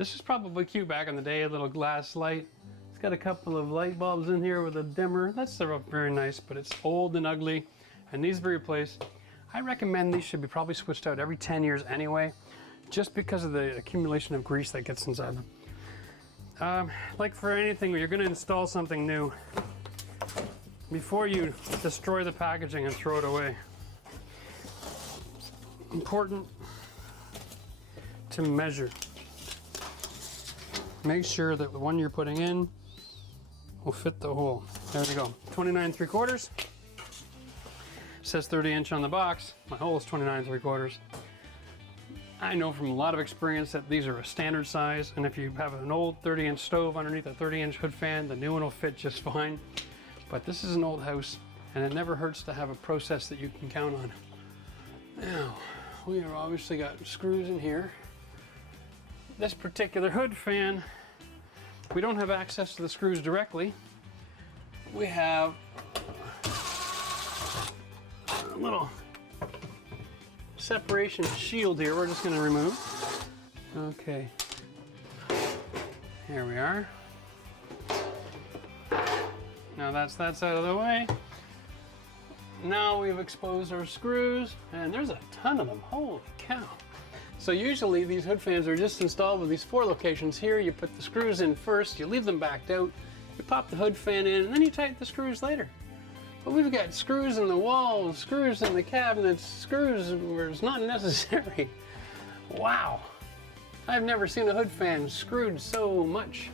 This is probably cute back in the day, a little glass light. It's got a couple of light bulbs in here with a dimmer. That's very nice, but it's old and ugly and needs to be replaced. I recommend these should be probably switched out every 10 years anyway, just because of the accumulation of grease that gets inside them. Like for anything, when you're going to install something new, before you destroy the packaging and throw it away, important to measure. Make sure that the one you're putting in will fit the hole. There we go. 29 3/4. It says 30" on the box. My hole is 29 3/4. I know from a lot of experience that these are a standard size, and if you have an old 30" stove underneath a 30" hood fan, the new one will fit just fine. But this is an old house, and it never hurts to have a process that you can count on. Now, we have obviously got screws in here. This particular hood fan, we don't have access to the screws directly. We have a little separation shield here we're just going to remove. Okay, here we are. Now that's out of the way. Now we've exposed our screws, and there's a ton of them. Holy cow. So usually these hood fans are just installed with these 4 locations here. You put the screws in first, you leave them backed out, you pop the hood fan in, and then you tighten the screws later. But we've got screws in the walls, screws in the cabinets, screws where it's not necessary. Wow. I've never seen a hood fan screwed so much.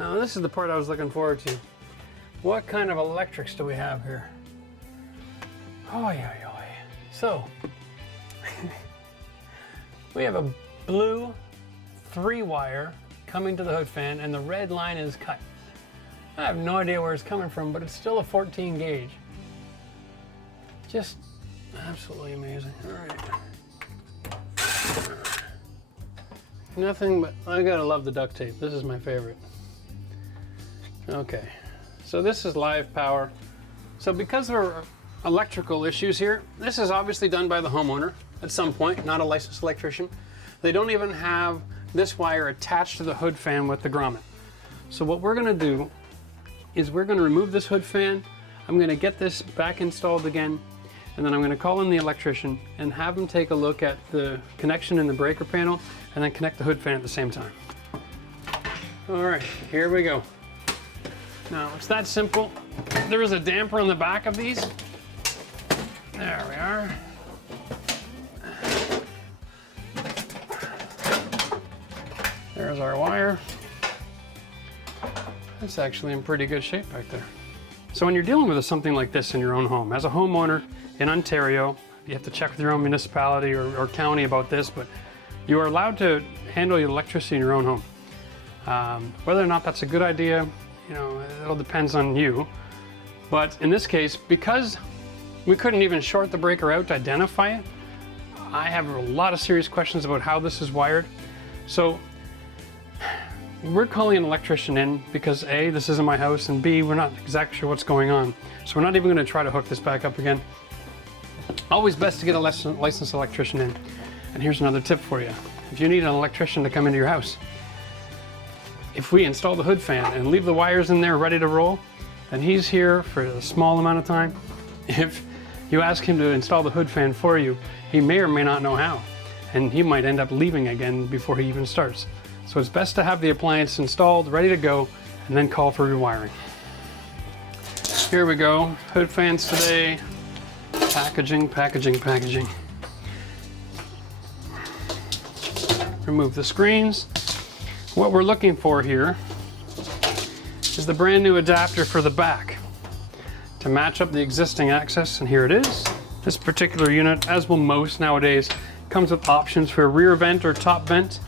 Now this is the part I was looking forward to. What kind of electrics do we have here? Oh yeah. So we have a blue 3-wire coming to the hood fan, and the red line is cut. I have no idea where it's coming from, but it's still a 14 gauge. Just absolutely amazing. All right. Nothing but, I gotta love the duct tape. This is my favorite. Okay, so this is live power. So because of our electrical issues here, this is obviously done by the homeowner at some point, not a licensed electrician. They don't even have this wire attached to the hood fan with the grommet. So what we're gonna do is we're gonna remove this hood fan. I'm gonna get this back installed again, and then I'm gonna call in the electrician and have him take a look at the connection in the breaker panel and then connect the hood fan at the same time. All right, here we go. Now, it's that simple. There is a damper on the back of these. There we are. There's our wire. It's actually in pretty good shape back there. So when you're dealing with something like this in your own home, as a homeowner in Ontario, you have to check with your own municipality or county about this, but you are allowed to handle your electricity in your own home. Whether or not that's a good idea, you know, it all depends on you. But in this case, because we couldn't even short the breaker out to identify it, I have a lot of serious questions about how this is wired. So we're calling an electrician in because A, this isn't my house, and B, we're not exactly sure what's going on. So we're not even going to try to hook this back up again. Always best to get a licensed electrician in. And here's another tip for you. If you need an electrician to come into your house, if we install the hood fan and leave the wires in there ready to roll, then he's here for a small amount of time. If you ask him to install the hood fan for you, he may or may not know how, and he might end up leaving again before he even starts. So it's best to have the appliance installed, ready to go, and then call for rewiring. Here we go, hood fans today. Packaging. Remove the screens. What we're looking for here is the brand new adapter for the back to match up the existing access, and here it is. This particular unit, as will most nowadays, comes with options for a rear vent or top vent.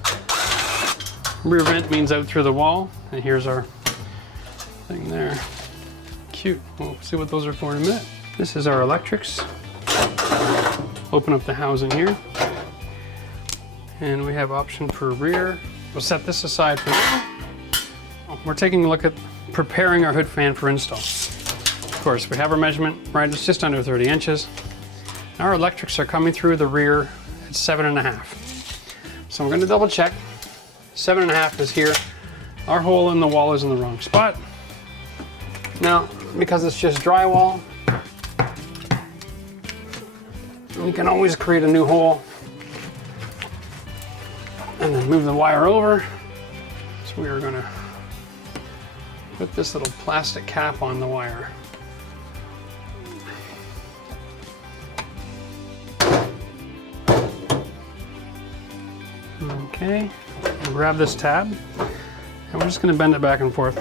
Rear vent means out through the wall, and here's our thing there. Cute. We'll see what those are for in a minute. This is our electrics. Open up the housing here, and we have option for rear. We'll set this aside for now. We're taking a look at preparing our hood fan for install. Of course, we have our measurement, right? It's just under 30 inches. Our electrics are coming through the rear at 7.5. So I'm going to double check. 7.5 is here. Our hole in the wall is in the wrong spot. Now, because it's just drywall, you can always create a new hole and then move the wire over. So we are going to put this little plastic cap on the wire. Okay, we'll grab this tab and we're just going to bend it back and forth.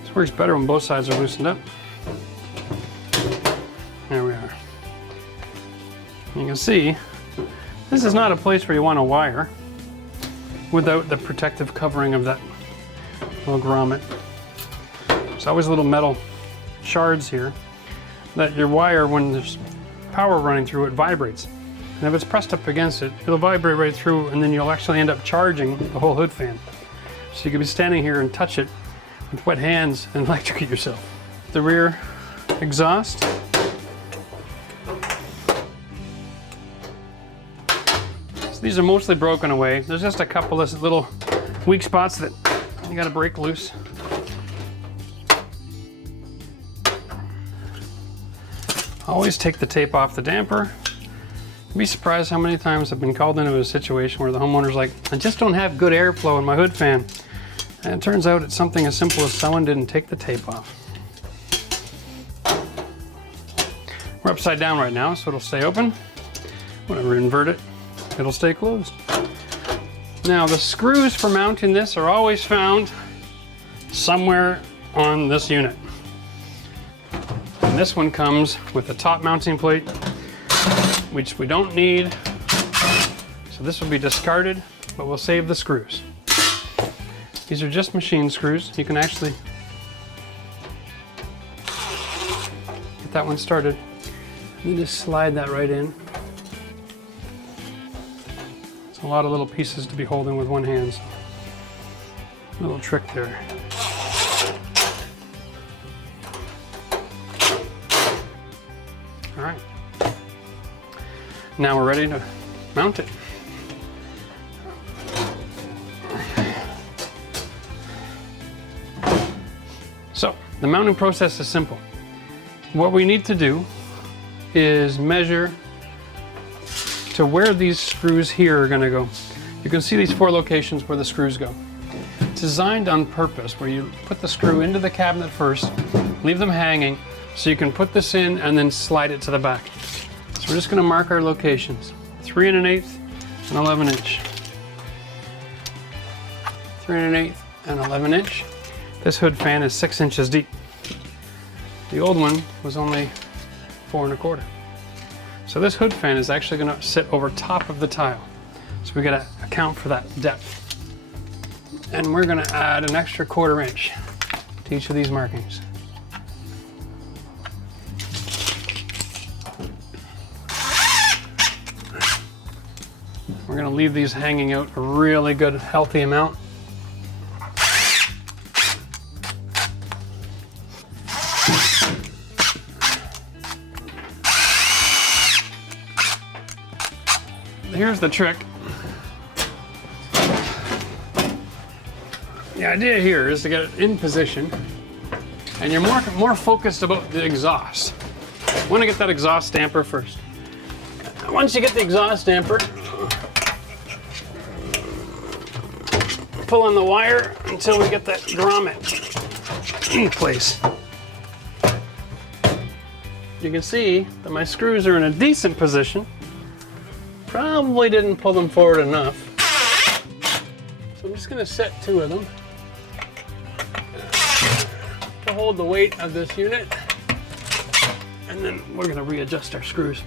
This works better when both sides are loosened up. There we are. You can see this is not a place where you want to wire without the protective covering of that little grommet. There's always little metal shards here that your wire, when there's power running through it, vibrates. And if it's pressed up against it, it'll vibrate right through, and then you'll actually end up charging the whole hood fan. So you could be standing here and touch it with wet hands and electrocute yourself. The rear exhaust. So these are mostly broken away. There's just a couple of little weak spots that you gotta break loose. Always take the tape off the damper. You'd be surprised how many times I've been called into a situation where the homeowner's like, I just don't have good airflow in my hood fan. And it turns out it's something as simple as someone didn't take the tape off. We're upside down right now, so it'll stay open. Whenever we invert it, it'll stay closed. Now the screws for mounting this are always found somewhere on this unit. And this one comes with a top mounting plate, which we don't need. So this will be discarded, but we'll save the screws. These are just machine screws. You can actually get that one started. And just slide that right in. It's a lot of little pieces to be holding with one hand. So little trick there. All right. Now we're ready to mount it. So the mounting process is simple. What we need to do is measure to where these screws here are going to go. You can see these 4 locations where the screws go. It's designed on purpose, where you put the screw into the cabinet first, leave them hanging, so you can put this in and then slide it to the back. So we're just going to mark our locations. 3 1/8 and 11 inch. 3 1/8 and 11 inch. This hood fan is 6 inches deep. The old one was only 4 1/4. So this hood fan is actually going to sit over top of the tile. So we got to account for that depth. And we're going to add an extra 1/4 inch to each of these markings. We're going to leave these hanging out a really good, healthy amount. Here's the trick. The idea here is to get it in position, and you're more focused about the exhaust. You want to get that exhaust damper first. Once you get the exhaust damper, pull on the wire until we get that grommet in place. You can see that my screws are in a decent position. Probably didn't pull them forward enough. So I'm just going to set 2 of them to hold the weight of this unit. And then we're going to readjust our screws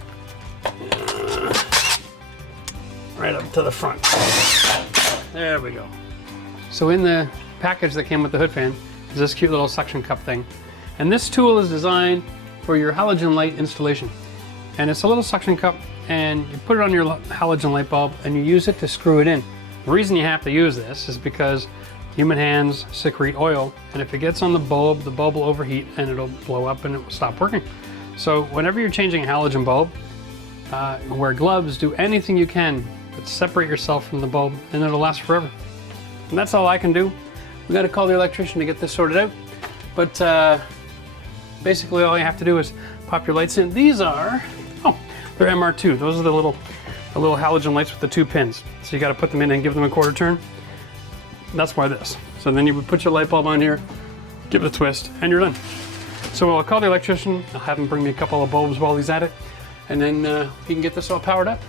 right up to the front. There we go. So in the package that came with the hood fan is this cute little suction cup thing. And this tool is designed for your halogen light installation. And it's a little suction cup, and you put it on your halogen light bulb and you use it to screw it in. The reason you have to use this is because human hands secrete oil, and if it gets on the bulb will overheat and it'll blow up and it will stop working. So whenever you're changing a halogen bulb, wear gloves, do anything you can, but separate yourself from the bulb and it'll last forever. And that's all I can do. We got to call the electrician to get this sorted out. But basically all you have to do is pop your lights in. These are, oh, they're MR2. Those are the little halogen lights with the 2 pins. So you got to put them in and give them a quarter turn. That's why this. So then you would put your light bulb on here, give it a twist, and you're done. So I'll call the electrician. I'll have him bring me a couple of bulbs while he's at it, and then he can get this all powered up.